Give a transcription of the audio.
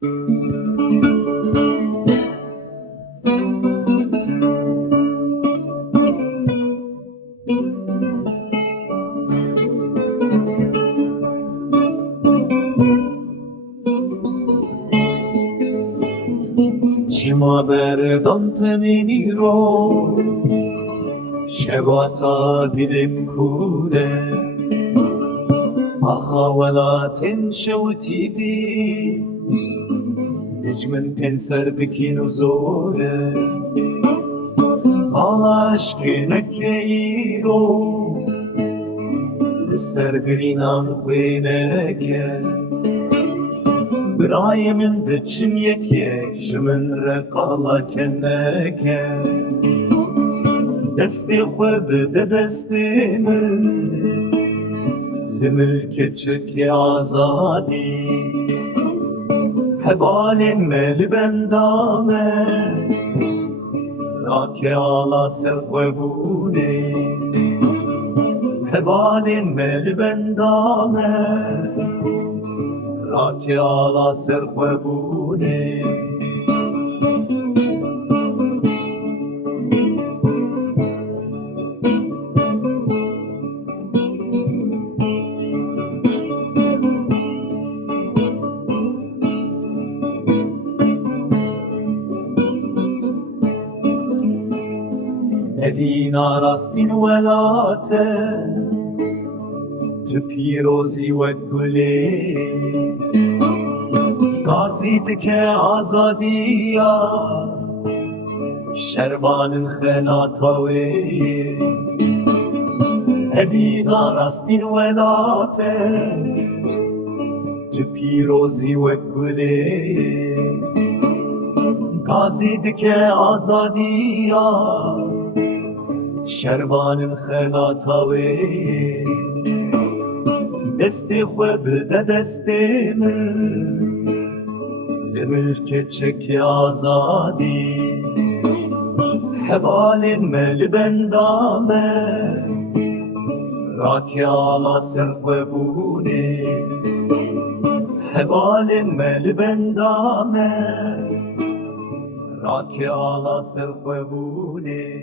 Cima berdan temini ro Şebata dilim kude Aha velatin şevtidi Necmen tenser bikin zore Aşkına keiro Sergrinam khuyneke برای من دچم یکی من رقالا کنکه دستی خود ده دستی من لملک چکی آزادی حبال مل بندامه راکی آلا سر خوبونه حبال مل بندامه راکی آلا سر خوبونه ندینا راستین ولاته تو پیروزی و گلی قاضی که آزادیا شربان خلاتوی ندینا راستین ولاته تو پیروزی و گلی قاضی که آزادیا شربان خلاتوی دستی خوب ده دستی من لملک چکی آزادی حبال مل بندامه راکی آلا سر خوبونه حبال مل بندامه راکی آلا سر خوبونه